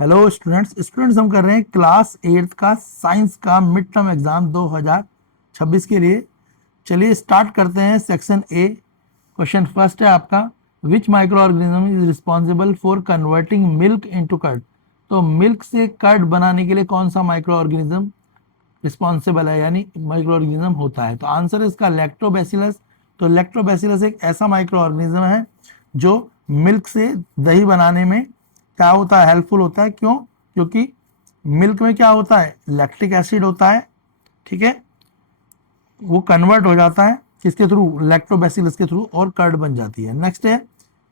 Hello students हम कर रहे हैं क्लास 8 का साइंस का मिड टर्म एग्जाम 2026 के लिए। चलिए स्टार्ट करते हैं। सेक्शन ए, क्वेश्चन फर्स्ट है आपका, which micro organism is responsible for converting milk into curd. तो मिल्क से कर्ड बनाने के लिए कौन सा माइक्रो ऑर्गेनिज्म रिस्पॉन्सिबल है, यानी माइक्रो ऑर्गेनिज्म होता है। तो आंसर है इसका लैक्टोबैसिलस। तो लैक्टोबैसिलस एक ऐसा माइक्रो ऑर्गेनिज्म है जो मिल्क से दही बनाने में क्या होता है, हेल्पफुल होता है। क्यों? क्योंकि मिल्क में क्या होता है, लैक्टिक एसिड होता है, ठीक है, वो कन्वर्ट हो जाता है किसके थ्रू, लैक्टोबैसिलस के थ्रू, और कर्ड बन जाती है। नेक्स्ट है,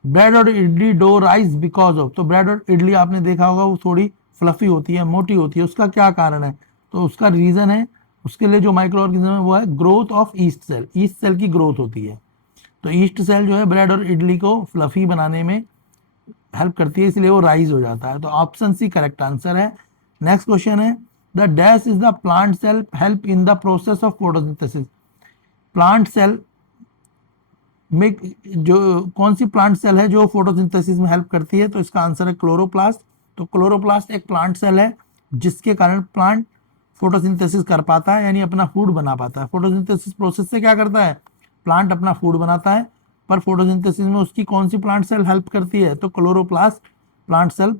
ब्रेड और idli dough rise because of. तो ब्रेड और इडली आपने देखा होगा वो थोड़ी फ्लफी होती है, मोटी होती है, उसका क्या कारण है? तो उसका रीजन है, उसके लिए जो माइक्रो ऑर्गेनिज्म है वो है growth of yeast cell. Yeast cell की ग्रोथ होती है। तो ईस्ट सेल जो है ब्रेड और इडली को फ्लफी बनाने में हेल्प करती है, इसलिए वो राइज हो जाता है। तो ऑप्शन सी करेक्ट आंसर है। नेक्स्ट क्वेश्चन है, the dash is the plant cell help in the process of photosynthesis. Plant cell में जो कौन सी प्लांट सेल है जो फोटोसिंथेसिस में हेल्प करती है? तो इसका आंसर है क्लोरोप्लास्ट। तो क्लोरोप्लास्ट एक प्लांट सेल है जिसके कारण प्लांट फोटोसिंथेसिस कर पाता है, यानी अपना फूड बना पाता है। फोटोसिंथेसिस प्रोसेस से क्या करता है, प्लांट अपना फूड बनाता है, पर फोटोसिंथेसिस में उसकी कौन सी प्लांट सेल हेल्प करती है? तो क्लोरोप्लास्ट प्लांट सेल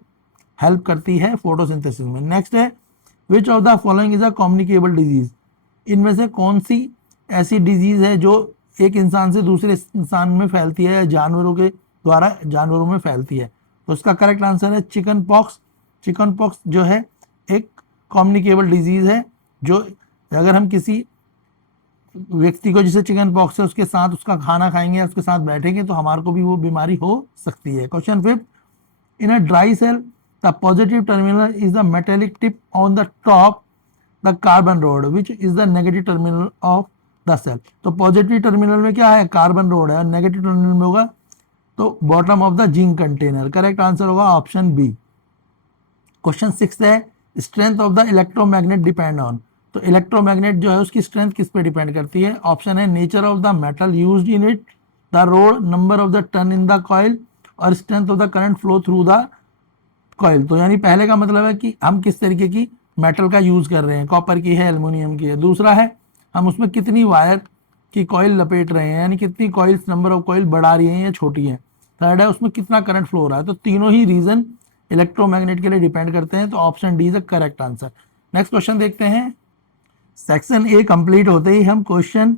हेल्प करती है फोटोसिंथेसिस में। नेक्स्ट है, which of the following is a communicable disease. इनमें से कौन सी ऐसी डिजीज है जो एक इंसान से दूसरे इंसान में फैलती है या जानवरों के द्वारा जानवरों में फैलती है? तो उसका करेक्ट आंसर है चिकन पॉक्स। चिकन पॉक्स जो है एक कम्युनिकेबल डिजीज है, जो अगर हम किसी व्यक्ति को जिसे चिकन पॉक्स है उसके साथ उसका खाना खाएंगे या उसके साथ बैठेंगे तो हमारे को भी वो बीमारी हो सकती है। Question fifth, in a dry cell the positive terminal is the metallic tip on the top the carbon rod which is the negative terminal of the cell। तो पॉजिटिव टर्मिनल में क्या है, कार्बन रोड है, और negative terminal में होगा तो bottom of the zinc container. Correct answer होगा ऑप्शन बी। क्वेश्चन सिक्स है, strength of the electromagnet depend on. तो इलेक्ट्रोमैग्नेट जो है उसकी स्ट्रेंथ किस पे डिपेंड करती है? ऑप्शन है nature of the metal used in it, the rod, number of the turn in the coil, और strength of the current flow through the coil. तो यानी पहले का मतलब है कि हम किस तरीके की मेटल का यूज कर रहे हैं, कॉपर की है, एल्युमिनियम की है। दूसरा है हम उसमें कितनी वायर की कॉइल लपेट रहे हैं, यानी कितनी कॉइल्स, नंबर ऑफ कॉइल बढ़ा रही हैं या छोटी हैं। थर्ड है उसमें कितना करंट फ्लो हो रहा है। तो तीनों ही रीजन इलेक्ट्रोमैग्नेट के लिए डिपेंड करते हैं। तो option D is the correct answer. Next question देखते हैं। सेक्शन ए कंप्लीट होते ही हम क्वेश्चन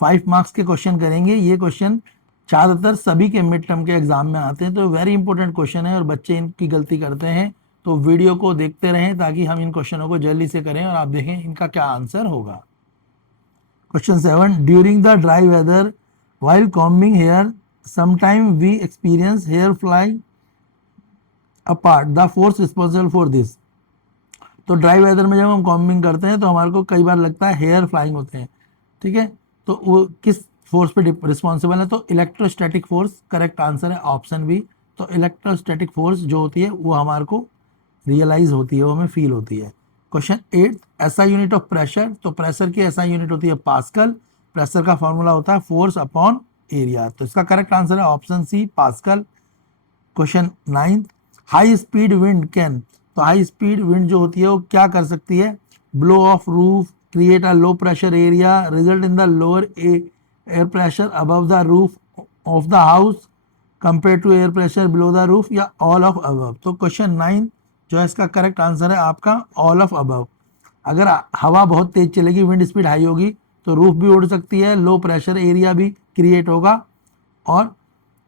5 मार्क्स के क्वेश्चन करेंगे। ये क्वेश्चन ज़्यादातर सभी के मिड टर्म के एग्जाम में आते हैं, तो वेरी इंपॉर्टेंट क्वेश्चन है और बच्चे इनकी गलती करते हैं। तो वीडियो को देखते रहें ताकि हम इन क्वेश्चनों को जल्दी से करें और आप देखें इनका क्या आंसर होगा। Question 7, during the dry weather while combing hair sometime we experience hair fly apart, the force responsible for this. तो ड्राई वेदर में जब हम कॉम्बिंग करते हैं तो हमारे को कई बार लगता है हेयर फ्लाइंग होते हैं, ठीक है। तो वो किस फोर्स पे रिस्पॉन्सिबल है? तो इलेक्ट्रोस्टैटिक फोर्स। करेक्ट आंसर है ऑप्शन बी। तो इलेक्ट्रोस्टैटिक फोर्स जो होती है वो हमारे को रियलाइज होती है, वो हमें फील होती है। क्वेश्चन 8, ऐसा यूनिट ऑफ प्रेशर। तो प्रेशर की ऐसा यूनिट होती है पास्कल। प्रेशर का फॉर्मूला होता है फोर्स अपॉन एरिया। तो इसका करेक्ट आंसर है option C, pascal. Question 9, high speed wind can. तो हाई स्पीड विंड जो होती है वो क्या कर सकती है? Blow off roof, create a low pressure area, result in the lower air pressure above the roof of the house compare to air pressure below the roof, या ऑल ऑफ अबव। तो क्वेश्चन 9 जो है इसका correct answer है आपका all of above. अगर हवा बहुत तेज चलेगी, विंड स्पीड हाई होगी, तो रूफ भी उड़ सकती है, लो प्रेशर एरिया भी क्रिएट होगा, और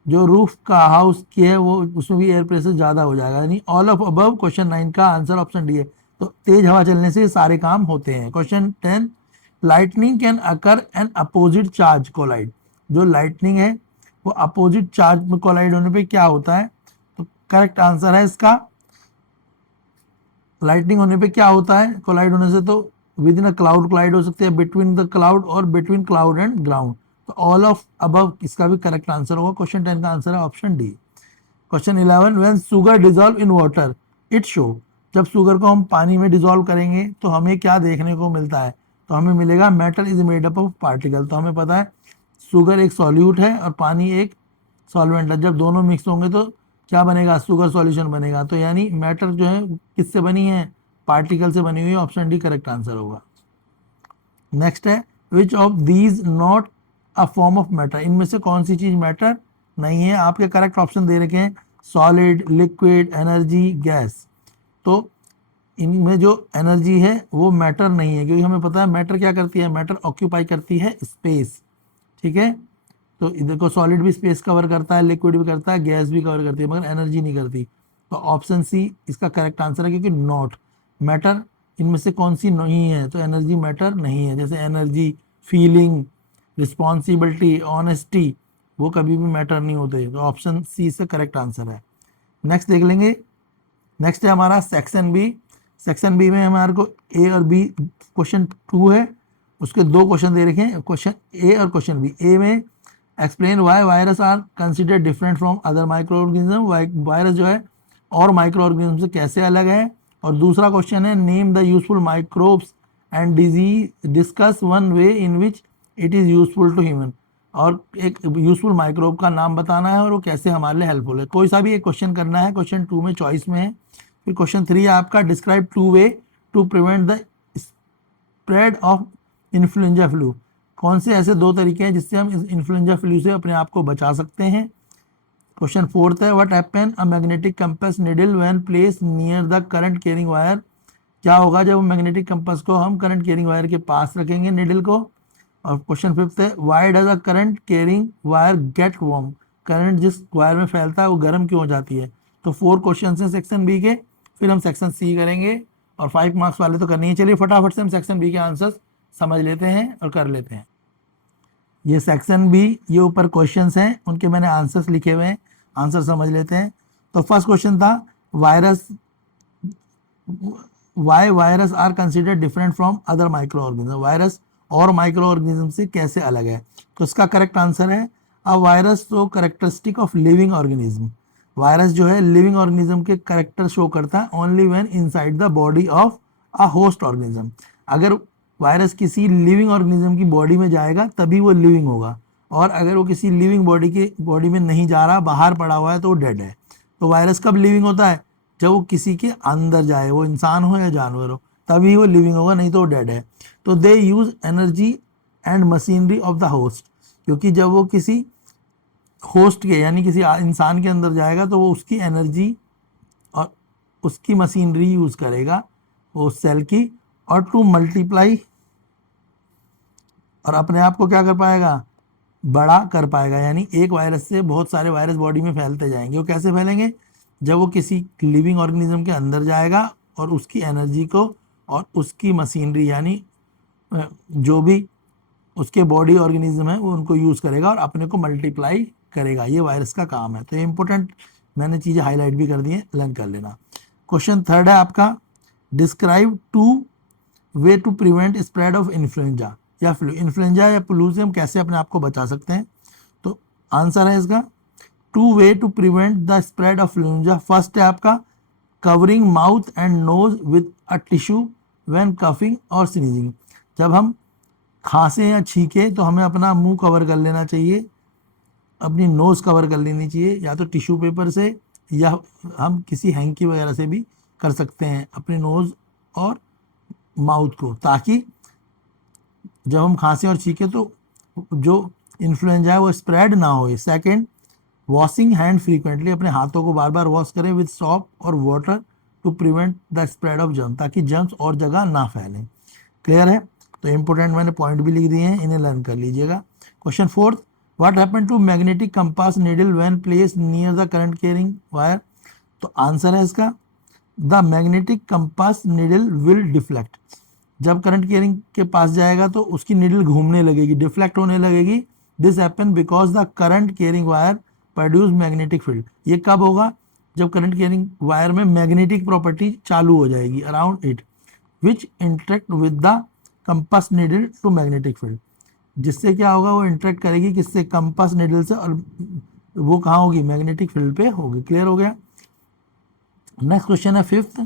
जो रूफ का हाउस की है वो उसमें भी एयर प्रेशर ज़्यादा हो जाएगा, यानी ऑल ऑफ अबव। क्वेश्चन 9 का आंसर ऑप्शन डी है। तो तेज हवा चलने से सारे काम होते हैं। Question 10, lightning can occur an opposite charge collide. जो लाइटनिंग है वो अपोजिट चार्ज में कोलाइड होने पे क्या होता है? तो करेक्ट आंसर है इसका, लाइटनिंग होने पे क्या होता है कोलाइड होने से? तो within a cloud collide हो सकती है, बिटवीन द क्लाउड, और बिटवीन क्लाउड एंड ग्राउंड। तो ऑल ऑफ अबव इसका भी करेक्ट आंसर होगा। क्वेश्चन 10 का आंसर है option D. Question 11, when sugar dissolve in water it show. जब शुगर को हम पानी में डिजॉल्व करेंगे तो हमें क्या देखने को मिलता है? तो हमें मिलेगा metal is made up of particle. तो हमें पता है शुगर एक सॉल्यूट है और पानी एक सॉल्वेंट है। जब दोनों मिक्स होंगे तो क्या बनेगा, शुगर सॉल्यूशन बनेगा। तो यानी मैटर जो है किससे बनी है, पार्टिकल से बनी हुई है। ऑप्शन डी करेक्ट आंसर होगा। नेक्स्ट है which of these not a form of matter, इनमें से कौन सी चीज मैटर नहीं है। आपके करेक्ट ऑप्शन दे रखे हैं सॉलिड, लिक्विड, एनर्जी, गैस। तो इनमें जो एनर्जी है वो मैटर नहीं है, क्योंकि हमें पता है मैटर क्या करती है, मैटर ऑक्यूपाई करती है स्पेस। ठीक है, तो इधर को सॉलिड भी स्पेस कवर करता है, लिक्विड भी करता है, गैस भी कवर करती है, मगर एनर्जी नहीं करती। तो ऑप्शन सी इसका करेक्ट आंसर है, क्योंकि नॉट मैटर इनमें से कौन सी नहीं है, तो एनर्जी मैटर नहीं है। जैसे एनर्जी, फीलिंग, रिस्पॉन्सिबिलिटी, ऑनेस्टी, वो कभी भी मैटर नहीं होते। तो ऑप्शन सी से करेक्ट आंसर है। नेक्स्ट देख लेंगे। नेक्स्ट है हमारा सेक्शन बी। सेक्शन बी में हमारे को ए और बी क्वेश्चन 2 है, उसके दो क्वेश्चन दे रखे हैं, क्वेश्चन ए और क्वेश्चन बी। ए में explain why virus are consider different from other micro organism, virus जो है और माइक्रो ऑर्गेनिज्म से कैसे अलग है। और दूसरा क्वेश्चन है name the useful microbes and disease, discuss one way in which it is useful to human, और एक यूजफुल माइक्रोब का नाम बताना है और वो कैसे हमारे लिए हेल्पफुल है। कोई सा भी एक क्वेश्चन करना है, क्वेश्चन 2 में चॉइस में है। फिर क्वेश्चन 3 है आपका describe 2 way to prevent the spread of influenza flu, कौन से ऐसे 2 तरीके हैं जिससे हम इस इन्फ्लुएंजा फ्लू से अपने आप को बचा सकते हैं। क्वेश्चन 4 है what happen a magnetic compass needle when place near the current carrying wire, क्या होगा जब मैग्नेटिक कंपास को हम करंट कैरिंग वायर के पास रखेंगे निडल को। और क्वेश्चन 5 है why does a current carrying wire get warm, current जिस वायर में फैलता है वो गर्म क्यों हो जाती है। तो 4 क्वेश्चन हैं सेक्शन बी के। फिर हम सेक्शन सी करेंगे, और 5 मार्क्स वाले तो करनी है। चलिए फटाफट से हम सेक्शन बी के आंसर्स समझ लेते हैं और कर लेते हैं। ये सेक्शन बी, ये ऊपर क्वेश्चंस हैं, उनके मैंने आंसर्स लिखे हुए हैं, आंसर समझ लेते हैं। तो फर्स्ट क्वेश्चन था virus, why virus are considered different from other micro organism, virus और माइक्रो ऑर्गेनिज्म से कैसे अलग है। तो इसका करेक्ट आंसर है अ वायरस तो characteristic of living organism, virus जो है लिविंग ऑर्गेनिज्म के करेक्टर शो करता है only when inside the body of a host organism. अगर वायरस किसी लिविंग ऑर्गेनिज्म की बॉडी में जाएगा तभी वो लिविंग होगा, और अगर वो किसी लिविंग बॉडी में नहीं जा रहा, बाहर पड़ा हुआ है, तो वो डेड है। तो वायरस कब लिविंग होता है, जब वो किसी के अंदर जाए, वो इंसान हो या जानवर हो, तभी वो लिविंग होगा, नहीं तो वो डेड है। तो they use energy and machinery of the host, क्योंकि जब वो किसी होस्ट के यानी किसी इंसान के अंदर जाएगा तो वो उसकी एनर्जी और उसकी मशीनरी यूज करेगा वो सेल की, और टू मल्टीप्लाई, और अपने आप को क्या कर पाएगा, बड़ा कर पाएगा। यानी एक वायरस से बहुत सारे वायरस बॉडी में फैलते जाएंगे। वो कैसे फैलेंगे, जब वो किसी लिविंग ऑर्गेनिज्म के अंदर जाएगा और उसकी एनर्जी को और उसकी मशीनरी यानी जो भी उसके बॉडी ऑर्गेनिज्म है वो उनको यूज़ करेगा और अपने को मल्टीप्लाई करेगा। ये वायरस का काम है। तो ये इंपॉर्टेंट मैंने चीज़ें हाईलाइट भी कर दी हैं, लर्न कर लेना। क्वेश्चन 3 है आपका describe 2 way to prevent spread of influenza या फ्लू, इन्फ्लुएंजा या फ्लू से हम कैसे अपने आप को बचा सकते हैं। तो आंसर है इसका 2 way to prevent the spread of influenza. First है आपका covering mouth and nose with a tissue when coughing और स्नीजिंग, जब हम खांसे या छींके तो हमें अपना मुंह कवर कर लेना चाहिए, अपनी नोज कवर कर लेनी चाहिए, या तो टिश्यू पेपर से या हम किसी हैंकी वगैरह से भी कर सकते हैं अपने नोज और माउथ को, ताकि जब हम खांसे और छींके तो जो इन्फ्लुएंजा है वो स्प्रेड ना हो। सेकेंड वॉशिंग हैंड फ्रीक्वेंटली, अपने हाथों को बार बार वॉश करें विद सॉप और water to prevent the spread of germ, ताकि जर्म्स और जगह ना फैलें। क्लियर है। तो इंपोर्टेंट मैंने पॉइंट भी लिख दिए हैं, इन्हें लर्न कर लीजिएगा। Question 4 what happen to magnetic compass needle when place near the current carrying wire. तो आंसर है इसका the magnetic compass needle will deflect, जब करंट कैरिंग के पास जाएगा तो उसकी नीडल घूमने लगेगी, डिफ्लेक्ट होने लगेगी। This happen because the current carrying wire produce magnetic field, ये कब होगा, जब करंट कैरिंग वायर में मैग्नेटिक प्रॉपर्टी चालू हो जाएगी around it which interact with the compass needle to magnetic field, जिससे क्या होगा, वो इंटरेक्ट करेगी किससे, कंपास नीडल से, और वो कहाँ होगी, मैग्नेटिक फील्ड पे होगी। क्लियर हो गया। नेक्स्ट क्वेश्चन है 5th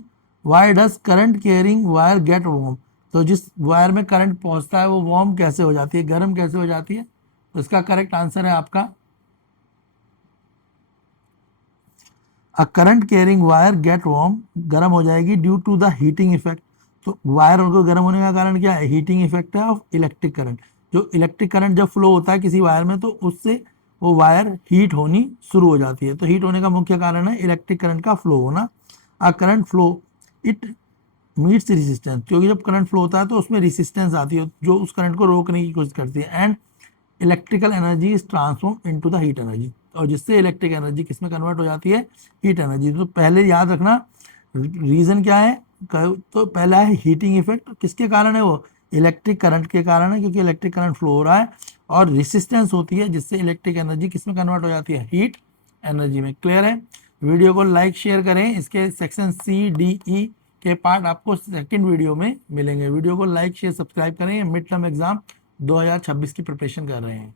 why does current carrying wire get warm, तो जिस वायर में करंट पहुंचता है वो वार्म कैसे हो जाती है, गर्म कैसे हो जाती है। तो इसका करेक्ट आंसर है आपका a current carrying wire get warm, गर्म हो जाएगी due to the heating effect. तो वायर उनको गर्म होने का कारण क्या है? हीटिंग इफेक्ट है ऑफ इलेक्ट्रिक करंट। जो इलेक्ट्रिक करंट जब फ्लो होता है किसी वायर में तो उससे वो वायर हीट होनी शुरू हो जाती है। तो हीट होने का मुख्य कारण है इलेक्ट्रिक करंट का फ्लो होना। A current flow it meets resistance, क्योंकि जब करंट फ्लो होता है तो उसमें रेजिस्टेंस आती है जो उस करंट को रोकने की कोशिश करती है। And electrical energy is transform into the heat energy, और जिससे इलेक्ट्रिक एनर्जी किस में कन्वर्ट हो जाती है? Heat energy. तो पहले याद रखना रीजन क्या है, तो पहला है हीटिंग इफेक्ट। किसके कारण है वो? इलेक्ट्रिक करंट के कारण है, क्योंकि इलेक्ट्रिक करंट फ्लो हो रहा है और रेसिस्टेंस होती है जिससे इलेक्ट्रिक एनर्जी किस में कन्वर्ट हो जाती है? हीट एनर्जी में। क्लियर है? वीडियो को लाइक शेयर करें। इसके सेक्शन सी डी ई के पार्ट आपको सेकंड वीडियो में मिलेंगे। वीडियो को लाइक शेयर सब्सक्राइब करें। मिड टर्म एग्जाम 2026 की प्रिपरेशन कर रहे हैं।